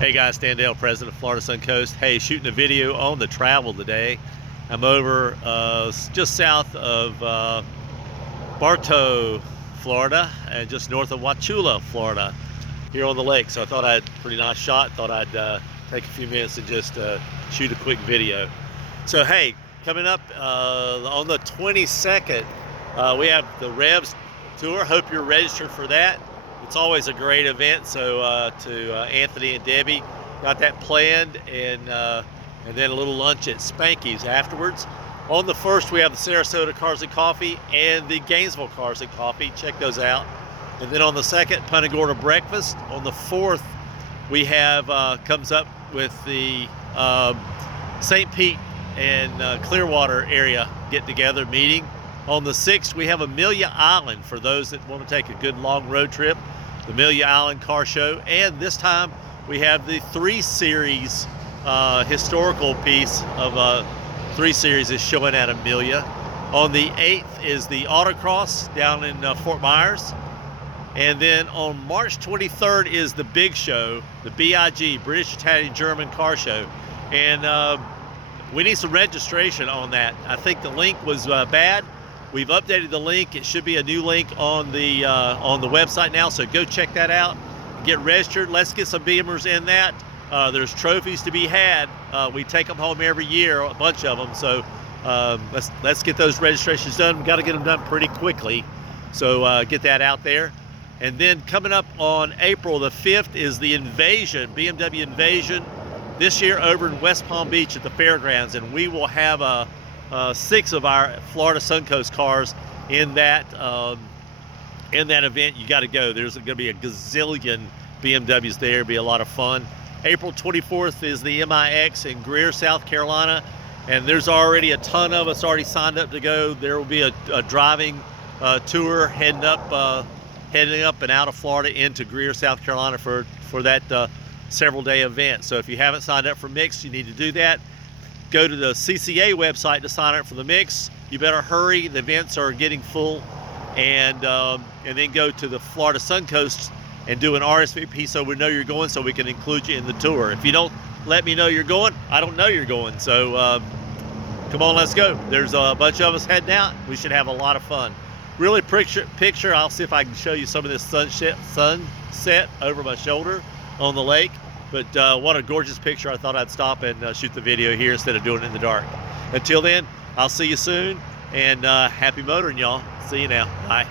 Hey guys, Stan Dale, President of Florida Suncoast. Hey, shooting a video on the travel today. I'm over just south of Bartow, Florida, and just north of Wauchula, Florida, here on the lake. So I thought pretty nice shot. Thought I'd take a few minutes and just shoot a quick video. So hey, coming up on the 22nd, we have the Revs Tour. Hope you're registered for that. It's always a great event. So to Anthony and Debbie, got that planned, and then a little lunch at Spanky's afterwards. On the 1st, we have the Sarasota Cars and Coffee and the Gainesville Cars and Coffee. Check those out. And then on the 2nd, Punta Gorda breakfast. On the 4th, we have comes up with the St. Pete and Clearwater area get-together meeting. On the 6th, we have Amelia Island for those that want to take a good long road trip. The Amelia Island Car Show. And this time, we have the 3 Series historical piece of 3 Series is showing at Amelia. On the 8th is the Autocross down in Fort Myers. And then on March 23rd is the big show, the BIG, British Italian German Car Show. And we need some registration on that. I think the link was bad. We've updated the link. It should be a new link on the website now, so go check that out. Get registered. Let's get some Beamers in that. There's trophies to be had. We take them home every year, a bunch of them. So let's get those registrations done. We've got to get them done pretty quickly. So get that out there. And then coming up on April the 5th is the Invasion, BMW Invasion, this year over in West Palm Beach at the fairgrounds. And we will have 6 of our Florida Suncoast cars in that event. You got to go. There's going to be a gazillion BMWs there. It'll be a lot of fun. April 24th is the MIX in Greer, South Carolina, and there's already a ton of us already signed up to go. There will be a driving tour heading up and out of Florida into Greer, South Carolina for that several-day event. So if you haven't signed up for MIX, you need to do that. Go to the CCA website to sign up for the MIX. You better hurry. The events are getting full. And then go to the Florida Suncoast and do an RSVP so we know you're going, so we can include you in the tour. If you don't let me know you're going, I don't know you're going. So come on, let's go. There's a bunch of us heading out. We should have a lot of fun. Really picture, I'll see if I can show you some of this sunset over my shoulder on the lake. But what a gorgeous picture. I thought I'd stop and shoot the video here instead of doing it in the dark. Until then, I'll see you soon, and happy motoring, y'all. See you now. Bye.